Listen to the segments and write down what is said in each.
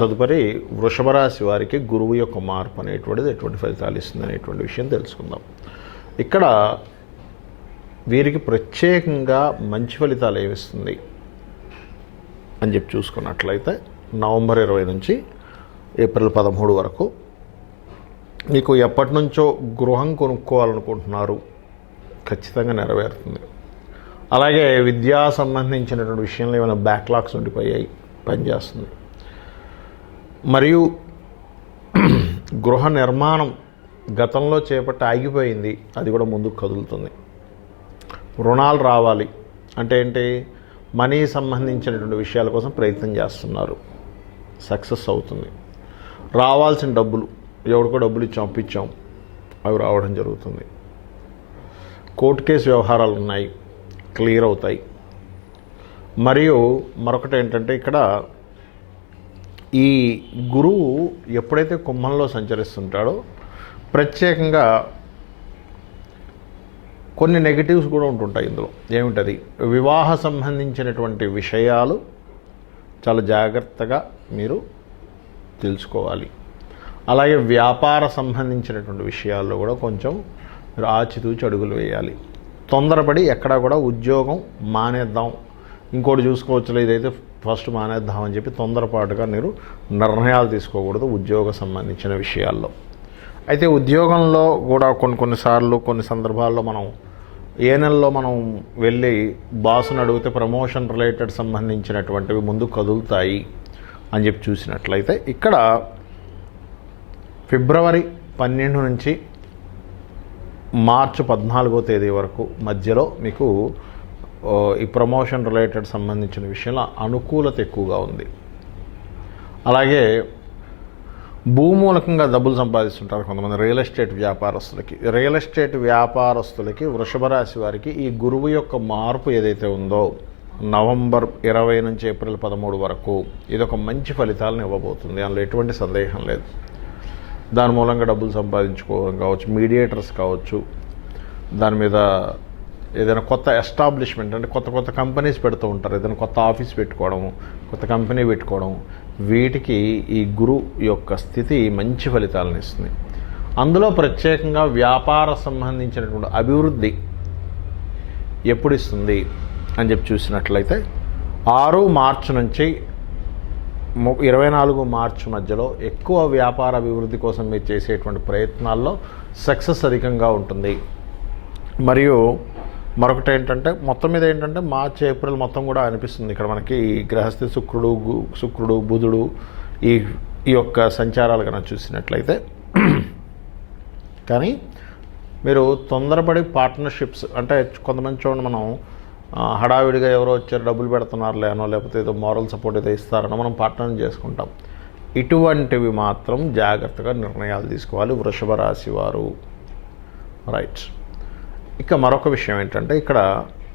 తదుపరి వృషభ రాశి వారికి గురువు యొక్క మార్పు అనేటువంటిది ఎటువంటి ఫలితాలు ఇస్తుంది అనేటువంటి విషయం తెలుసుకుందాం. ఇక్కడ వీరికి ప్రత్యేకంగా మంచి ఫలితాలు ఏమిస్తుంది అని చెప్పి చూసుకున్నట్లయితే నవంబర్ 20 నుంచి ఏప్రిల్ 13 వరకు మీకు ఎప్పటి నుంచో గృహం కొనుక్కోవాలనుకుంటున్నారు, ఖచ్చితంగా నెరవేరుతుంది. అలాగే విద్యా సంబంధించినటువంటి విషయంలో ఏమైనా బ్యాక్లాగ్స్ ఉండిపోయాయి, పనిచేస్తుంది. మరియు గృహ నిర్మాణం గతంలో చేపట్టి ఆగిపోయింది, అది కూడా ముందుకు కదులుతుంది. రుణాలు రావాలి అంటే ఏంటి, మనీ సంబంధించినటువంటి విషయాల కోసం ప్రయత్నం చేస్తున్నారు, సక్సెస్ అవుతుంది. రావాల్సిన డబ్బులు, ఎవరికో డబ్బులు ఇచ్చాం అప్పిచ్చాం, అవి రావడం జరుగుతుంది. కోర్టు కేసు వ్యవహారాలు ఉన్నాయి, క్లియర్ అవుతాయి. మరియు మరొకటి ఏంటంటే ఇక్కడ ఈ గురువు ఎప్పుడైతే కుంభంలో సంచరిస్తుంటాడో ప్రత్యేకంగా కొన్ని నెగిటివ్స్ కూడా ఉంటుంటాయి ఇందులో. ఏమిటది, వివాహ సంబంధించినటువంటి విషయాలు చాలా జాగ్రత్తగా మీరు తెలుసుకోవాలి. అలాగే వ్యాపార సంబంధించినటువంటి విషయాల్లో కూడా కొంచెం మీరు ఆచితూచి అడుగులు వేయాలి. తొందరపడి ఎక్కడా కూడా ఉద్యోగం మానేద్దాం, ఇంకోటి చూసుకోవచ్చులే, ఇదైతే ఫస్ట్ మానేద్దామని చెప్పి తొందరపాటుగా మీరు నిర్ణయాలు తీసుకోకూడదు ఉద్యోగ సంబంధించిన విషయాల్లో. అయితే ఉద్యోగంలో కూడా కొన్నిసార్లు కొన్ని సందర్భాల్లో మనం ఏ నెలలో మనం వెళ్ళి బాసును అడిగితే ప్రమోషన్ రిలేటెడ్ సంబంధించినటువంటివి ముందు కదులుతాయి అని చెప్పి చూసినట్లయితే ఇక్కడ ఫిబ్రవరి 12 నుంచి మార్చి 14వ తేదీ వరకు మధ్యలో మీకు ఈ ప్రమోషన్ రిలేటెడ్ సంబంధించిన విషయంలో అనుకూలత ఎక్కువగా ఉంది. అలాగే భూమూలకంగా డబ్బులు సంపాదిస్తుంటారు కొంతమంది రియల్ ఎస్టేట్ వ్యాపారస్తులకి వృషభ రాశి వారికి ఈ గురువు యొక్క మార్పు ఏదైతే ఉందో నవంబర్ 20 నుంచి ఏప్రిల్ 13 వరకు ఇది ఒక మంచి ఫలితాలను ఇవ్వబోతుంది, అందులో ఎటువంటి సందేహం లేదు. దాని మూలంగా డబ్బులు సంపాదించుకోవడం కావచ్చు, మీడియేటర్స్ కావచ్చు, దాని మీద ఏదైనా కొత్త ఎస్టాబ్లిష్మెంట్ అంటే కొత్త కంపెనీస్ పెడుతూ ఉంటారు, ఏదైనా కొత్త ఆఫీస్ పెట్టుకోవడము, కొత్త కంపెనీ పెట్టుకోవడం, వీటికి ఈ గురు యొక్క స్థితి మంచి ఫలితాలను ఇస్తుంది. అందులో ప్రత్యేకంగా వ్యాపార సంబంధించినటువంటి అభివృద్ధి ఎప్పుడు ఇస్తుంది అని చెప్పి చూసినట్లయితే 6 మార్చి నుంచి 24 మార్చి మధ్యలో ఎక్కువ వ్యాపార అభివృద్ధి కోసం మీరు చేసేటువంటి ప్రయత్నాల్లో సక్సెస్ అధికంగా ఉంటుంది. మరియు మరొకటి ఏంటంటే మొత్తం మీద ఏంటంటే మార్చి ఏప్రిల్ మొత్తం కూడా అనిపిస్తుంది ఇక్కడ మనకి గ్రహస్థి శుక్రుడు బుధుడు ఈ యొక్క సంచారాలు కనుక చూసినట్లయితే. కానీ మీరు తొందరపడి పార్ట్నర్షిప్స్ అంటే కొంతమంది చూడండి, మనం హడావిడిగా ఎవరో వచ్చారు డబ్బులు పెడుతున్నారులే అనో లేకపోతే ఏదో మారల్ సపోర్ట్ ఏదో ఇస్తారనో మనం పార్ట్నర్ చేసుకుంటాం. ఇటువంటివి మాత్రం జాగ్రత్తగా నిర్ణయాలు తీసుకోవాలి వృషభ రాశి వారు. రైట్. ఇక మరొక విషయం ఏంటంటే ఇక్కడ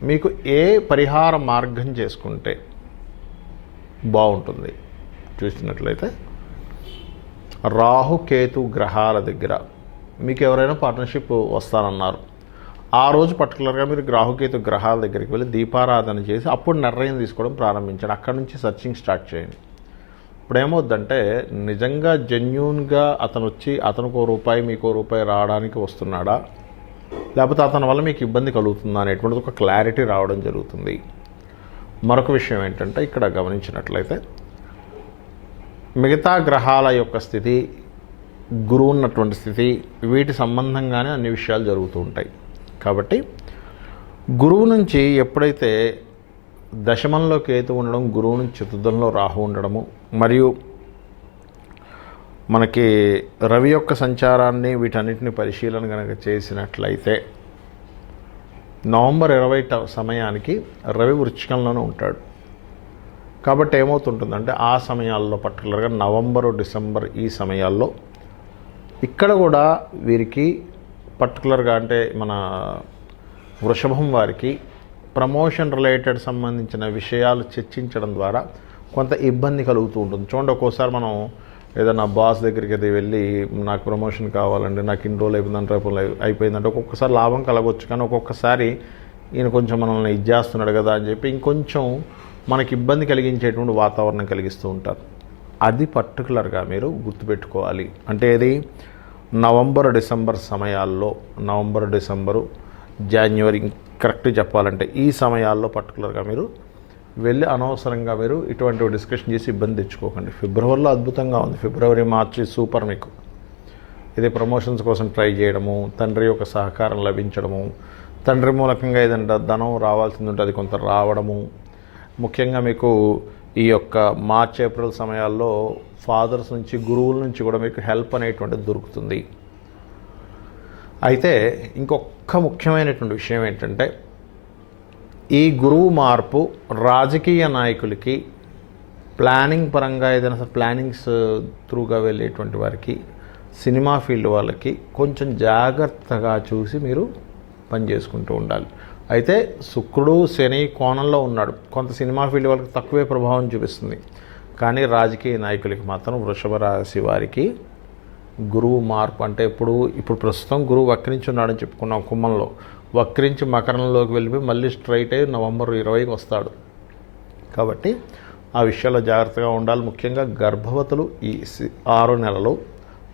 మీకు ఏ పరిహార మార్గం చేసుకుంటే బాగుంటుంది చూసినట్లయితే రాహుకేతు గ్రహాల దగ్గర మీకు ఎవరైనా పార్ట్నర్షిప్ వస్తానన్నారు, ఆ రోజు పర్టికులర్గా మీరు రాహుకేతు గ్రహాల దగ్గరికి వెళ్ళి దీపారాధన చేసి అప్పుడు నిర్ణయం తీసుకోవడం ప్రారంభించండి. అక్కడి నుంచి సర్చింగ్ స్టార్ట్ చేయండి. ఇప్పుడు ఏమవుద్దంటే నిజంగా జెన్యూన్గా అతను వచ్చి అతనికి రూపాయి మీకు రూపాయి రావడానికి వస్తున్నాడా, లేకపోతే అతని వల్ల మీకు ఇబ్బంది కలుగుతుందా అనేటువంటిది ఒక క్లారిటీ రావడం జరుగుతుంది. మరొక విషయం ఏంటంటే ఇక్కడ గమనించినట్లయితే మిగతా గ్రహాల యొక్క స్థితి, గురువు ఉన్నటువంటి స్థితి, వీటి సంబంధంగానే అన్ని విషయాలు జరుగుతూ ఉంటాయి. కాబట్టి గురువు నుంచి ఎప్పుడైతే దశమంలో కేతు ఉండడం, గురువు నుంచి చతుర్థంలో రాహు ఉండడము, మరియు మనకి రవి యొక్క సంచారాన్ని వీటన్నిటిని పరిశీలన కనుక చేసినట్లయితే నవంబర్ 20 సమయానికి రవి వృశ్చికంలోనే ఉంటాడు. కాబట్టి ఏమవుతుంటుందంటే ఆ సమయాల్లో పర్టికులర్గా నవంబరు డిసెంబర్ ఈ సమయాల్లో ఇక్కడ కూడా వీరికి పర్టికులర్గా అంటే మన వృషభం వారికి ప్రమోషన్ రిలేటెడ్ సంబంధించిన విషయాలు చర్చించడం ద్వారా కొంత ఇబ్బంది కలుగుతూ ఉంటుంది. చూడండి, ఒక్కోసారి మనం ఏదైనా బాస్ దగ్గరికి అయితే వెళ్ళి నాకు ప్రమోషన్ కావాలండి, నాకు ఇన్ని రోజులు అయిపోయిందంటే రేపు అయిపోయిందంటే ఒక్కొక్కసారి లాభం కలగవచ్చు, కానీ ఒక్కొక్కసారి ఈయన కొంచెం మనల్ని ఇది చేస్తున్నాడు కదా అని చెప్పి ఇంకొంచెం మనకి ఇబ్బంది కలిగించేటువంటి వాతావరణం కలిగిస్తూ ఉంటారు. అది పర్టికులర్గా మీరు గుర్తుపెట్టుకోవాలి. అంటే ఇది నవంబర్ డిసెంబర్ సమయాల్లో, నవంబర్ డిసెంబరు జాన్యువరి కరెక్ట్ చెప్పాలంటే ఈ సమయాల్లో పర్టికులర్గా మీరు వెళ్ళి అనవసరంగా మీరు ఇటువంటి డిస్కషన్ చేసి ఇబ్బంది తెచ్చుకోకండి. ఫిబ్రవరిలో అద్భుతంగా ఉంది. ఫిబ్రవరి మార్చి సూపర్ మీకు. ఇది ప్రమోషన్స్ కోసం ట్రై చేయడము, తండ్రి యొక్క సహకారం లభించడము, తండ్రి మూలకంగా ఏదైనా ధనం రావాల్సింది ఉంటే అది కొంత రావడము, ముఖ్యంగా మీకు ఈ యొక్క మార్చ్ ఏప్రిల్ సమయాల్లో ఫాదర్స్ నుంచి, గురువుల నుంచి కూడా మీకు హెల్ప్ అనేటువంటిది దొరుకుతుంది. అయితే ఇంకొక ముఖ్యమైనటువంటి విషయం ఏంటంటే, ఈ గురువు మార్పు రాజకీయ నాయకులకి, ప్లానింగ్ పరంగా ఏదైనా ప్లానింగ్స్ త్రూగా వెళ్ళేటువంటి వారికి, సినిమా ఫీల్డ్ వాళ్ళకి కొంచెం జాగ్రత్తగా చూసి మీరు పని చేసుకుంటూ ఉండాలి. అయితే శుక్రుడు శని కోణంలో ఉన్నాడు, కొంత సినిమా ఫీల్డ్ వాళ్ళకి తక్కువే ప్రభావం చూపిస్తుంది. కానీ రాజకీయ నాయకులకి మాత్రం వృషభ రాశి వారికి గురువు మార్పు అంటే ఇప్పుడు ప్రస్తుతం గురువు వక్రించి ఉన్నాడని చెప్పుకున్నాం. కుంభంలో వక్రించి మకరంలోకి వెళ్ళిపోయి మళ్ళీ స్ట్రైట్ అయ్యి నవంబర్ 20కి వస్తాడు. కాబట్టి ఆ విషయాల్లో జాగ్రత్తగా ఉండాలి. ముఖ్యంగా గర్భవతులు ఈ 6 నెలలు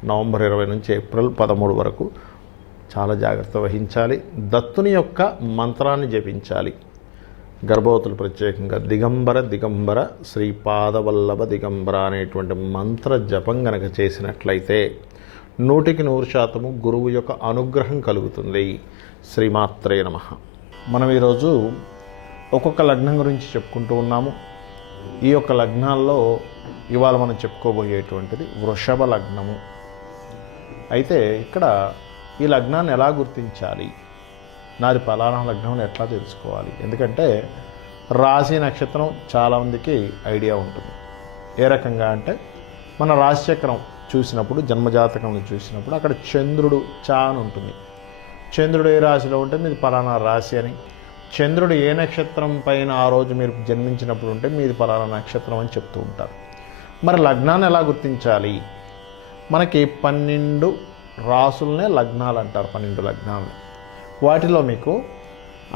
నవంబర్ 20 నుంచి ఏప్రిల్ 13 వరకు చాలా జాగ్రత్త వహించాలి. దత్తుని యొక్క మంత్రాన్ని జపించాలి. గర్భవతులు ప్రత్యేకంగా దిగంబర దిగంబర శ్రీపాదవల్లభ దిగంబర అనేటువంటి మంత్ర జపం గనక చేసినట్లయితే 100% గురువు యొక్క అనుగ్రహం కలుగుతుంది. శ్రీమాత్రే నమః. మనం ఈరోజు ఒక్కొక్క లగ్నం గురించి చెప్పుకుంటూ ఉన్నాము. ఈ యొక్క లగ్నాల్లో ఇవాళ మనం చెప్పుకోబోయేటువంటిది వృషభ లగ్నము. అయితే ఇక్కడ ఈ లగ్నాన్ని ఎలా గుర్తించాలి, నాది పలానా లగ్నం అని ఎట్లా తెలుసుకోవాలి? ఎందుకంటే రాశి నక్షత్రం చాలామందికి ఐడియా ఉంటుంది. ఏ రకంగా అంటే మన రాశిచక్రం చూసినప్పుడు, జన్మజాతకం చూసినప్పుడు అక్కడ చంద్రుడు అని ఉంటుంది. చంద్రుడు ఏ రాశిలో ఉంటే మీది పలానా రాశి అని, చంద్రుడు ఏ నక్షత్రం పైన ఆ రోజు మీరు జన్మించినప్పుడు ఉంటే మీది పలానా నక్షత్రం అని చెప్తూ ఉంటారు. మరి లగ్నాన్ని ఎలా గుర్తించాలి? మనకి 12 రాసులనే లగ్నాలు అంటారు. 12 లగ్నాలు. వాటిలో మీకు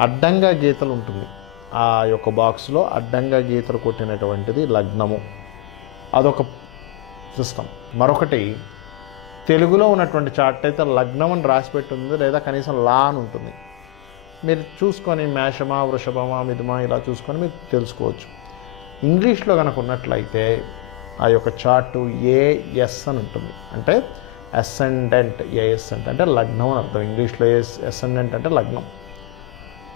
అడ్డంగా గీతలు ఉంటుంది. ఆ యొక్క బాక్స్లో అడ్డంగా గీతలు కొట్టినటువంటిది లగ్నము. అదొక సిస్టమ్. మరొకటి తెలుగులో ఉన్నటువంటి చార్ట్ అయితే లగ్నం అని రాసిపెట్టి ఉంది, లేదా కనీసం లా అని ఉంటుంది. మీరు చూసుకొని మేషమా, వృషభమా, మిథుమా ఇలా చూసుకొని మీరు తెలుసుకోవచ్చు. ఇంగ్లీష్లో కనుక ఉన్నట్లయితే ఆ యొక్క చార్టు ఏఎస్ అని ఉంటుంది. అంటే అసెండెంట్. ఏఎస్ అంటే లగ్నం అని అర్థం. ఇంగ్లీష్లో అసెండెంట్ అంటే లగ్నం.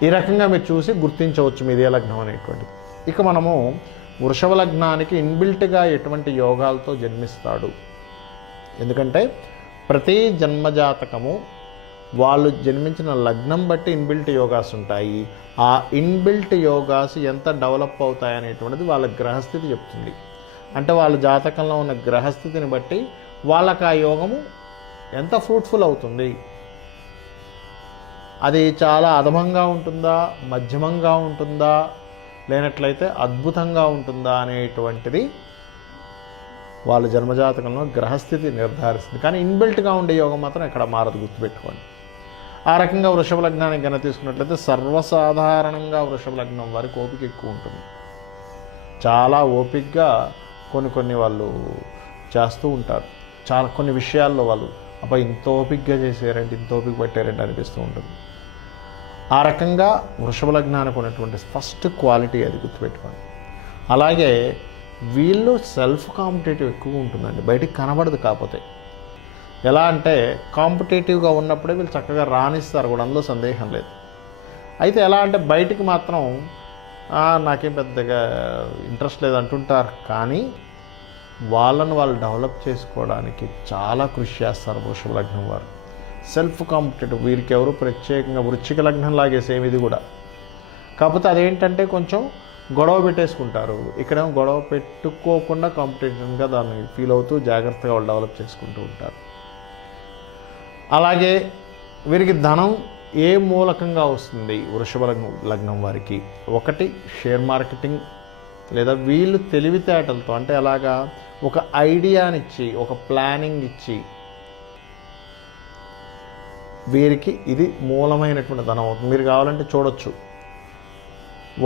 ఈ రకంగా మీరు చూసి గుర్తించవచ్చు మీదే లగ్నం అనేటువంటిది. ఇక మనము వృషభ లగ్నానికి ఇన్బిల్ట్గా ఎటువంటి యోగాలతో జన్మిస్తాడు. ఎందుకంటే ప్రతి జన్మజాతకము వాళ్ళు జన్మించిన లగ్నం బట్టి ఇన్బిల్ట్ యోగాస్ ఉంటాయి. ఆ ఇన్బిల్ట్ యోగాస్ ఎంత డెవలప్ అవుతాయి అనేటువంటిది వాళ్ళ గ్రహస్థితి చెప్తుంది. అంటే వాళ్ళ జాతకంలో ఉన్న గ్రహస్థితిని బట్టి వాళ్ళకి ఆ యోగము ఎంత ఫ్రూట్ఫుల్ అవుతుంది. అది చాలా అధమంగా ఉంటుందా, మధ్యమంగా ఉంటుందా, లేనట్లయితే అద్భుతంగా ఉంటుందా అనేటువంటిది వాళ్ళ జన్మజాతకంలో గ్రహస్థితి నిర్ధారిస్తుంది. కానీ ఇన్బిల్ట్గా ఉండే యోగం మాత్రం ఎక్కడ మారదు, గుర్తుపెట్టుకోండి. ఆ రకంగా వృషభ లగ్నానికి కనుక తీసుకున్నట్లయితే సర్వసాధారణంగా వృషభ లగ్నం వారికి ఓపిక ఎక్కువ ఉంటుంది. చాలా ఓపికగా కొన్ని వాళ్ళు చేస్తూ ఉంటారు. చాలా కొన్ని విషయాల్లో వాళ్ళు అబ్బాయి ఇంత ఓపికగా చేసారంటే, ఇంత ఓపిక పెట్టారంటే అనిపిస్తూ ఉంటుంది. ఆ రకంగా వృషభ లగ్నానికి ఉన్నటువంటి ఫస్ట్ క్వాలిటీ అది, గుర్తుపెట్టుకోండి. అలాగే వీళ్ళు సెల్ఫ్ కాంపిటేటివ్ ఎక్కువ ఉంటుందండి, బయటికి కనబడదు. కాకపోతే ఎలా అంటే కాంపిటేటివ్గా ఉన్నప్పుడే వీళ్ళు చక్కగా రాణిస్తారు కూడా, అందులో సందేహం లేదు. అయితే ఎలా అంటే బయటికి మాత్రం నాకేం పెద్దగా ఇంట్రెస్ట్ లేదు అంటుంటారు. కానీ వాళ్ళను వాళ్ళు డెవలప్ చేసుకోవడానికి చాలా కృషి చేస్తారు వృషభ లగ్నం వారు. Self competitive. వీరికి ఎవరు ప్రత్యేకంగా వృశ్చిక లగ్నం లాగే సేమ్ ఇది కూడా. కాకపోతే అదేంటంటే కొంచెం గొడవ పెట్టేసుకుంటారు. ఇక్కడేమో గొడవ పెట్టుకోకుండా కాంపిటేటివ్గా దాన్ని ఫీల్ అవుతూ జాగ్రత్తగా వాళ్ళు డెవలప్ చేసుకుంటూ ఉంటారు. అలాగే వీరికి ధనం ఏ మూలకంగా వస్తుంది వృషభ లగ్నం వారికి? ఒకటి షేర్ మార్కెటింగ్, లేదా వీళ్ళు తెలివితేటలతో, అంటే అలాగా ఒక ఐడియానిచ్చి, ఒక ప్లానింగ్ ఇచ్చి వీరికి ఇది మూలమైనటువంటి ధనం అవుతుంది. మీరు కావాలంటే చూడొచ్చు.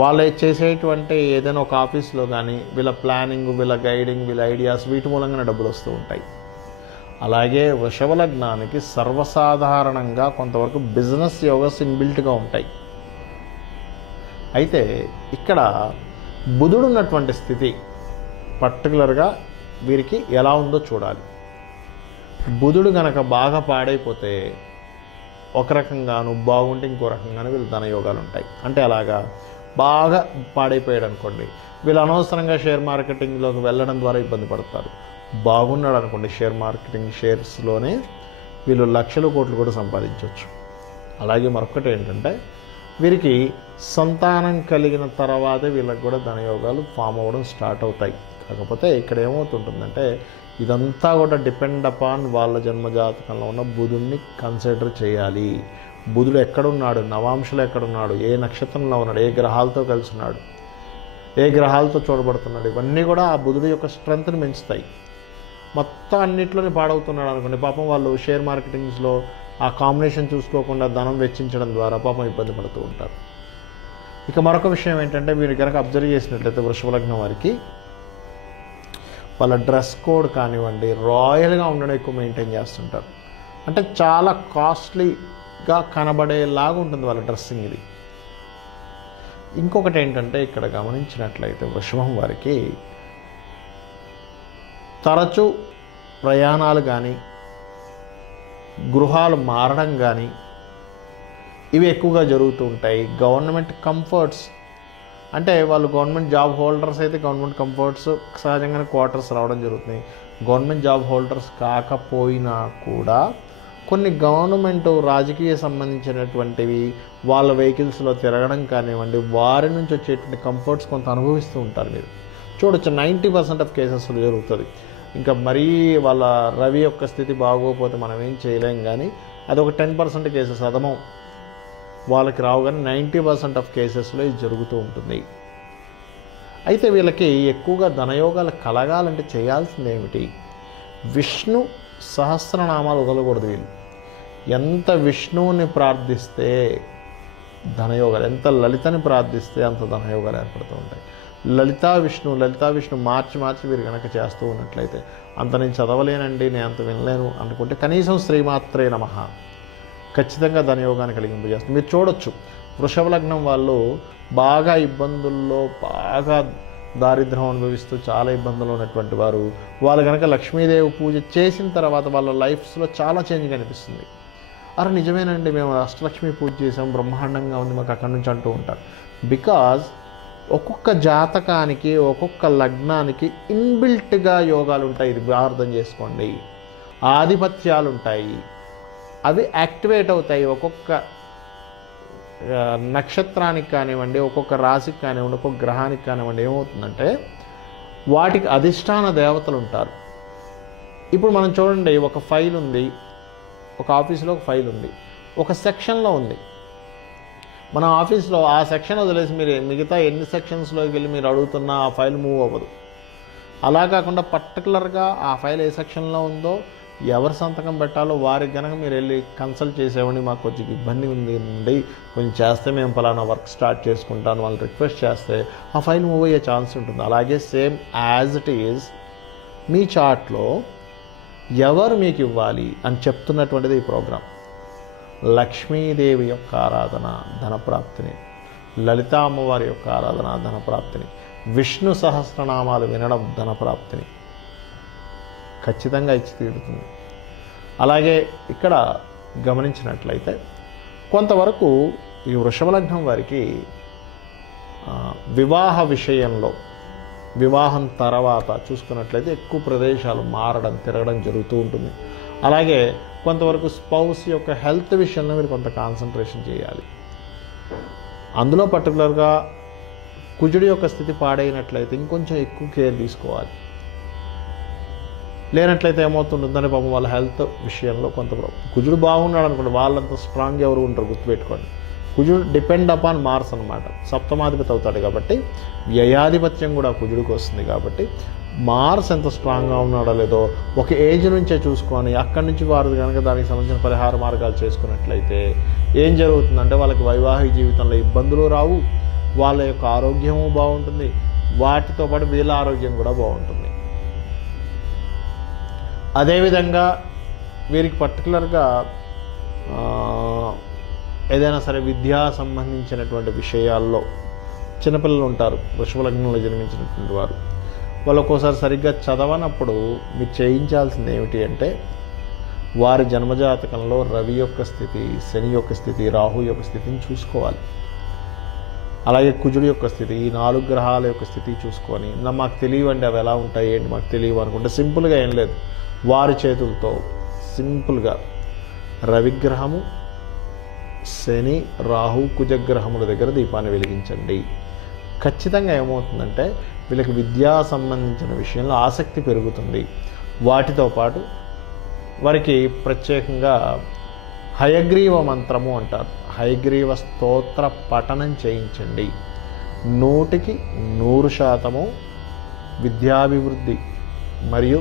వాళ్ళు చేసేటువంటి ఏదైనా ఒక ఆఫీస్లో కానీ వీళ్ళ ప్లానింగ్, వీళ్ళ గైడింగ్, వీళ్ళ ఐడియాస్ వీటి మూలంగానే డబ్బులు వస్తూ ఉంటాయి. అలాగే వృషభ లగ్నానికి సర్వసాధారణంగా కొంతవరకు బిజినెస్ యోగస్ ఇన్బిల్ట్గా ఉంటాయి. అయితే ఇక్కడ బుధుడు ఉన్నటువంటి స్థితి పర్టికులర్గా వీరికి ఎలా ఉందో చూడాలి. బుధుడు గనక బాగా పాడైపోతే ఒక రకంగాను, బాగుంటే ఇంకో రకంగాను వీళ్ళు ధనయోగాలు ఉంటాయి. అంటే అలాగా బాగా పాడైపోయాడు అనుకోండి, వీళ్ళు అనవసరంగా షేర్ మార్కెటింగ్లోకి వెళ్ళడం ద్వారా ఇబ్బంది పడతారు. బాగున్నాడు అనుకోండి, షేర్ మార్కెటింగ్ షేర్స్లోనే వీళ్ళు లక్షల కోట్లు కూడా సంపాదించవచ్చు. అలాగే మరొకటి ఏంటంటే వీరికి సంతానం కలిగిన తర్వాతే వీళ్ళకి కూడా ధనయోగాలు ఫామ్ అవ్వడం స్టార్ట్ అవుతాయి. కాకపోతే ఇక్కడ ఏమవుతుంటుందంటే ఇదంతా కూడా డిపెండ్ అపాన్ వాళ్ళ జన్మజాతకంలో ఉన్న బుధుడిని కన్సిడర్ చేయాలి. బుధుడు ఎక్కడున్నాడు, నవాంశలో ఎక్కడున్నాడు, ఏ నక్షత్రంలో ఉన్నాడు, ఏ గ్రహాలతో కలిసి ఉన్నాడు, ఏ గ్రహాలతో చూడబడుతున్నాడు, ఇవన్నీ కూడా ఆ బుధుడు యొక్క స్ట్రెంగ్త్ని పెంచుతాయి. మొత్తం అన్నిట్లోనే పాడవుతున్నాడు అనుకోండి, పాపం వాళ్ళు షేర్ మార్కెటింగ్స్లో ఆ కాంబినేషన్ చూసుకోకుండా ధనం వెచ్చించడం ద్వారా పాపం ఇబ్బంది పడుతూ ఉంటారు. ఇక మరొక విషయం ఏంటంటే మీరు కనుక అబ్జర్వ్ చేసినట్లయితే వృషభ లగ్నం వారికి వాళ్ళ డ్రెస్ కోడ్ కానివ్వండి రాయల్గా ఉండడం ఎక్కువ మెయింటైన్ చేస్తుంటారు. అంటే చాలా కాస్ట్లీగా కనబడేలాగా ఉంటుంది వాళ్ళ డ్రెస్సింగ్. ఇది ఇంకొకటి ఏంటంటే ఇక్కడ గమనించినట్లయితే వృషభం వారికి తరచూ ప్రయాణాలు కానీ గృహాలు మారడం కానీ ఇవి ఎక్కువగా జరుగుతూ ఉంటాయి. గవర్నమెంట్ కంఫర్ట్స్ అంటే వాళ్ళు గవర్నమెంట్ జాబ్ హోల్డర్స్ అయితే గవర్నమెంట్ కంఫర్ట్స్ సహజంగానే క్వార్టర్స్ రావడం జరుగుతుంది. గవర్నమెంట్ జాబ్ హోల్డర్స్ కాకపోయినా కూడా కొన్ని గవర్నమెంట్ రాజకీయ సంబంధించినటువంటివి వాళ్ళ వెహికల్స్లో తిరగడం కానివ్వండి, వారి నుంచి వచ్చేటువంటి కంఫర్ట్స్ కొంత అనుభవిస్తూ ఉంటారు. మీరు చూడొచ్చు 90% ఆఫ్ కేసెస్లో జరుగుతుంది. ఇంకా మరీ వాళ్ళ రవి యొక్క స్థితి బాగోకపోతే మనం ఏం చేయలేం, కానీ అదొక 10% కేసెస్ అదమం వాళ్ళకి రావు, కానీ 90% ఆఫ్ కేసెస్లో ఇది జరుగుతూ ఉంటుంది. అయితే వీళ్ళకి ఎక్కువగా ధనయోగాలు కలగాలంటే చేయాల్సింది ఏమిటి? విష్ణు సహస్రనామాలు వదలకూడదు. వీళ్ళు ఎంత విష్ణువుని ప్రార్థిస్తే ధనయోగాలు, ఎంత లలితని ప్రార్థిస్తే అంత ధనయోగాలు ఏర్పడుతూ ఉంటాయి. లలితా విష్ణు మార్చి వీరు కనుక చేస్తూ ఉన్నట్లయితే, అంత నేను చదవలేనండి, నేను అంత వినలేను అనుకుంటే కనీసం శ్రీమాత్రే నమః ఖచ్చితంగా ధనయోగాన్ని కలిగింపజేస్తుంది. మీరు చూడొచ్చు వృషభ లగ్నం వాళ్ళు బాగా ఇబ్బందుల్లో, బాగా దారిద్ర్యం అనుభవిస్తూ చాలా ఇబ్బందులు ఉన్నటువంటి వారు వాళ్ళు కనుక లక్ష్మీదేవి పూజ చేసిన తర్వాత వాళ్ళ లైఫ్స్లో చాలా చేంజ్ కనిపిస్తుంది. అరే నిజమేనండి, మేము అష్టలక్ష్మి పూజ చేసాం, బ్రహ్మాండంగా ఉంది మాకు అక్కడి నుంచి అంటూ ఉంటారు. బికాజ్ ఒక్కొక్క జాతకానికి ఒక్కొక్క లగ్నానికి ఇన్బిల్ట్గా యోగాలు ఉంటాయి. ఇది అర్థం చేసుకోండి. ఆధిపత్యాలు ఉంటాయి, అవి యాక్టివేట్ అవుతాయి. ఒక్కొక్క నక్షత్రానికి కానివ్వండి, ఒక్కొక్క రాశికి కానివ్వండి, ఒక్కొక్క గ్రహానికి కానివ్వండి, ఏమవుతుందంటే వాటికి అధిష్టాన దేవతలు ఉంటారు. ఇప్పుడు మనం చూడండి, ఒక ఫైల్ ఉంది, ఒక ఆఫీసులో ఒక ఫైల్ ఉంది, ఒక సెక్షన్లో ఉంది. మన ఆఫీస్లో ఆ సెక్షన్ వదిలేసి మీరు మిగతా ఎన్ని సెక్షన్స్లోకి వెళ్ళి మీరు అడుగుతున్న ఆ ఫైల్ మూవ్ అవ్వదు. అలా కాకుండా పర్టికులర్గా ఆ ఫైల్ ఏ సెక్షన్లో ఉందో, ఎవరు సంతకం పెట్టాలో వారికి కనుక మీరు వెళ్ళి కన్సల్ట్ చేసేవాడిని, మాకు కొంచెం ఇబ్బంది ఉంది, కొంచెం చేస్తే మేము ఫలానా వర్క్ స్టార్ట్ చేసుకుంటాను వాళ్ళు రిక్వెస్ట్ చేస్తే ఆ ఫైల్ మూవ్ అయ్యే ఛాన్స్ ఉంటుంది. అలాగే సేమ్ యాజ్ ఇట్ ఈజ్ మీ చార్ట్లో ఎవరు మీకు ఇవ్వాలి అని చెప్తున్నటువంటిది ఈ ప్రోగ్రాం. లక్ష్మీదేవి యొక్క ఆరాధన ధనప్రాప్తిని, లలితా అమ్మవారి యొక్క ఆరాధన ధనప్రాప్తిని, విష్ణు సహస్రనామాలు వినడం ధనప్రాప్తిని ఖచ్చితంగా ఇచ్చి తీరుతుంది. అలాగే ఇక్కడ గమనించినట్లయితే కొంతవరకు ఈ వృషభ లగ్నం వారికి వివాహ విషయంలో, వివాహం తర్వాత చూసుకున్నట్లయితే ఎక్కువ ప్రదేశాలు మారడం, తిరగడం జరుగుతూ ఉంటుంది. అలాగే కొంతవరకు స్పౌస్ యొక్క హెల్త్ విషయంలో మీరు కొంత కాన్సన్ట్రేషన్ చేయాలి. అందులో పర్టికులర్గా కుజుడి యొక్క స్థితి పాడైనట్లయితే ఇంకొంచెం ఎక్కువ కేర్ తీసుకోవాలి. లేనట్లయితే ఏమవుతుంటుందని పాపం వాళ్ళ హెల్త్ విషయంలో కొంత కుజుడు బాగున్నాడు అనుకోండి, వాళ్ళంత స్ట్రాంగ్ ఎవరు ఉంటారు గుర్తుపెట్టుకోండి. కుజుడు డిపెండ్ అపాన్ మార్స్ అనమాట, సప్తమాధిపతి అవుతాడు కాబట్టి వ్యయాధిపత్యం కూడా కుజుడికి వస్తుంది. కాబట్టి మార్స్ ఎంత స్ట్రాంగ్గా ఉన్నాడో లేదో ఒక ఏజ్ నుంచే చూసుకొని అక్కడి నుంచి వారు కనుక దానికి సంబంధించిన పరిహార మార్గాలు చేసుకున్నట్లయితే ఏం జరుగుతుందంటే వాళ్ళకి వైవాహిక జీవితంలో ఇబ్బందులు రావు, వాళ్ళ యొక్క ఆరోగ్యము బాగుంటుంది, వాటితో పాటు వీళ్ళ ఆరోగ్యం కూడా బాగుంటుంది. అదేవిధంగా వీరికి పర్టికులర్గా ఏదైనా సరే విద్యా సంబంధించినటువంటి విషయాల్లో చిన్నపిల్లలు ఉంటారు, వృషభ లగ్నంలో జన్మించినటువంటి వారు. వాళ్ళు ఒక్కోసారి సరిగ్గా చదవనప్పుడు మీరు చేయించాల్సింది ఏమిటి అంటే, వారి జన్మజాతకంలో రవి యొక్క స్థితి, శని యొక్క స్థితి, రాహు యొక్క స్థితిని చూసుకోవాలి. అలాగే కుజుడి యొక్క స్థితి, ఈ 4 గ్రహాల యొక్క స్థితి చూసుకొని, మాకు తెలియవండి అవి ఎలా ఉంటాయి ఏంటి మాకు తెలియవు అనుకుంటే సింపుల్గా ఏం లేదు, వారి చేతులతో సింపుల్గా రవిగ్రహము, శని, రాహు, కుజగ్రహముల దగ్గర దీపాన్ని వెలిగించండి. ఖచ్చితంగా ఏమవుతుందంటే వీళ్ళకి విద్యా సంబంధించిన విషయంలో ఆసక్తి పెరుగుతుంది. వాటితో పాటు వారికి ప్రత్యేకంగా హయగ్రీవ మంత్రము అంటారు, హయగ్రీవ స్తోత్ర పఠనం చేయించండి. 100% విద్యాభివృద్ధి మరియు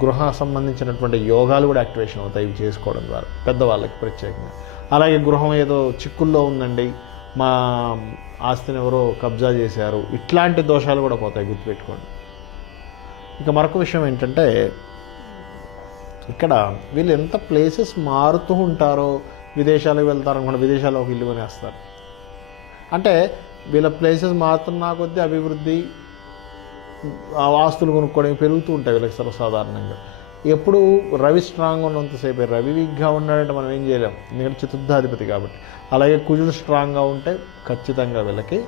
గృహ సంబంధించినటువంటి యోగాలు కూడా యాక్టివేషన్ అవుతాయి ఇవి చేసుకోవడం ద్వారా, పెద్దవాళ్ళకి ప్రత్యేకంగా. అలాగే గృహం ఏదో చిక్కుల్లో ఉందండి, మా ఆస్తిని ఎవరో కబ్జా చేశారు, ఇట్లాంటి దోషాలు కూడా పోతాయి, గుర్తుపెట్టుకోండి. ఇక మరొక విషయం ఏంటంటే, ఇక్కడ వీళ్ళు ఎంత ప్లేసెస్ మారుతూ ఉంటారో, విదేశాలకు వెళ్తారనుకోండి, విదేశాల్లో ఒక ఇల్లు కొనేస్తారు. అంటే వీళ్ళ ప్లేసెస్ మారుతున్నా కొద్దీ అభివృద్ధి, ఆస్తులు కొనుక్కోవడం పెరుగుతూ ఉంటాయి వీళ్ళకి సర్వసాధారణంగా. ఎప్పుడు రవి స్ట్రాంగ్గా ఉన్నంతసేపు, రవి వీక్గా ఉన్నాడంటే మనం ఏం చేయలేం, ఎందుకంటే చతుర్థాధిపతి కాబట్టి. అలాగే కుజుడు స్ట్రాంగ్గా ఉంటే ఖచ్చితంగా వీళ్ళకి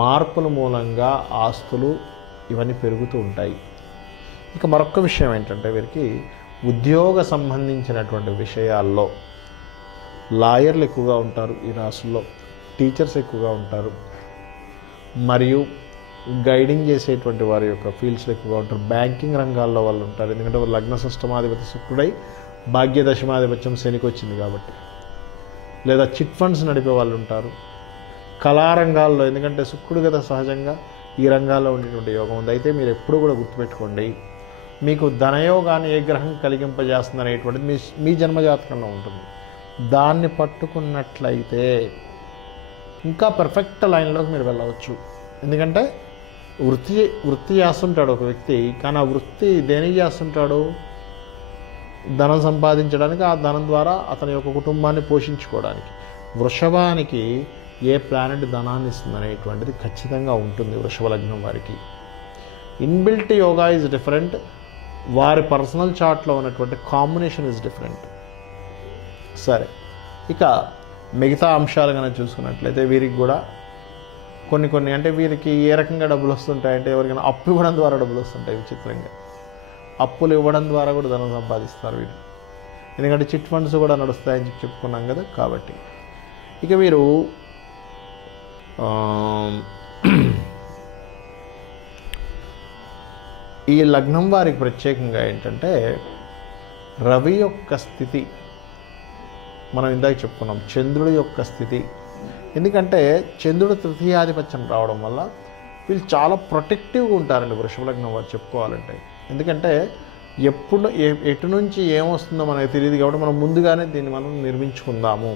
మార్పుల మూలంగా ఆస్తులు ఇవన్నీ పెరుగుతూ ఉంటాయి. ఇక మరొక విషయం ఏంటంటే, వీరికి ఉద్యోగ సంబంధించినటువంటి విషయాల్లో లాయర్లు ఎక్కువగా ఉంటారు ఈ రాశుల్లో, టీచర్స్ ఎక్కువగా ఉంటారు, మరియు గైడింగ్ చేసేటువంటి వారి యొక్క ఫీల్డ్స్లో ఎక్కువగా ఉంటారు. బ్యాంకింగ్ రంగాల్లో వాళ్ళు ఉంటారు, ఎందుకంటే వాళ్ళు లగ్న షష్ఠమాధిపతి శుక్రుడై భాగ్య దశమాధిపత్యం శనికి వచ్చింది కాబట్టి. లేదా చిట్ ఫండ్స్ నడిపే వాళ్ళు ఉంటారు. కళారంగాల్లో, ఎందుకంటే శుక్రుడు కదా సహజంగా ఈ రంగాల్లో ఉండేటువంటి యోగం ఉంది. అయితే మీరు ఎప్పుడు కూడా గుర్తుపెట్టుకోండి, మీకు ధనయోగాన్ని ఏ గ్రహం కలిగింపజేస్తుంది అనేటువంటిది మీ జన్మజాతకంలో ఉంటుంది. దాన్ని పట్టుకున్నట్లయితే ఇంకా పర్ఫెక్ట్ లైన్లోకి మీరు వెళ్ళవచ్చు. ఎందుకంటే వృత్తి చేస్తుంటాడు ఒక వ్యక్తి, కానీ ఆ వృత్తి దేనికి చేస్తుంటాడు? ధనం సంపాదించడానికి, ఆ ధనం ద్వారా అతని యొక్క కుటుంబాన్ని పోషించుకోవడానికి. వృషభానికి ఏ ప్లానెట్ ధనాన్ని ఇస్తుంది అనేటువంటిది ఖచ్చితంగా ఉంటుంది వృషభ లగ్నం వారికి. ఇన్బిల్ట్ యోగా ఈజ్ డిఫరెంట్, వారి పర్సనల్ చార్ట్లో ఉన్నటువంటి కాంబినేషన్ ఈజ్ డిఫరెంట్. సరే, ఇక మిగతా అంశాలు కనుక చూసుకున్నట్లయితే వీరికి కూడా కొన్ని అంటే వీరికి ఏ రకంగా డబ్బులు వస్తుంటాయంటే, ఎవరికైనా అప్పు ఇవ్వడం ద్వారా డబ్బులు వస్తుంటాయి. విచిత్రంగా అప్పులు ఇవ్వడం ద్వారా కూడా ధనం సంపాదిస్తారు వీరు, ఎందుకంటే చిట్ ఫండ్స్ కూడా నడుస్తాయని చెప్పుకున్నాం కదా. కాబట్టి ఇక వీరు ఈ లగ్నం వారికి ప్రత్యేకంగా ఏంటంటే, రవి యొక్క స్థితి మనం ఇందాక చెప్పుకున్నాం, చంద్రుడి యొక్క స్థితి. ఎందుకంటే చంద్రుడు తృతీయాధిపత్యం రావడం వల్ల వీళ్ళు చాలా ప్రొటెక్టివ్గా ఉంటారండి వృషభ లగ్నం వారు చెప్పుకోవాలంటే. ఎందుకంటే ఎప్పుడు ఎటు నుంచి ఏమొస్తుందో మనకు తెలియదు కాబట్టి మనం ముందుగానే దీన్ని మనం నిర్మించుకుందాము,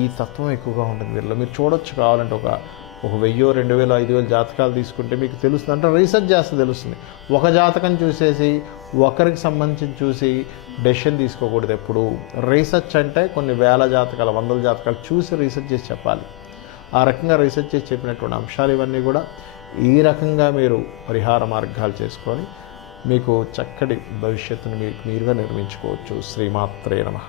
ఈ తత్వం ఎక్కువగా ఉంటుంది వీళ్ళలో. మీరు చూడొచ్చు, కావాలంటే ఒక 1000, 2000, 5000 జాతకాలు తీసుకుంటే మీకు తెలుస్తుంది. అంటే రీసెర్చ్ చేస్తే తెలుస్తుంది. ఒక జాతకం చూసేసి ఒకరికి సంబంధించి చూసి డెసిషన్ తీసుకోకూడదు ఎప్పుడు. రీసెర్చ్ అంటే కొన్ని వేల జాతకాలు, 100 జాతకాలు చూసి రీసెర్చ్ చేసి చెప్పాలి. ఆ రకంగా రీసెర్చ్ చేసి చెప్పినటువంటి అంశాలు ఇవన్నీ కూడా ఈ రకంగా మీరు పరిహార మార్గాలు చేసుకొని మీకు చక్కటి భవిష్యత్తును మీరుగా నిర్మించుకోవచ్చు. శ్రీమాత్రే నమః.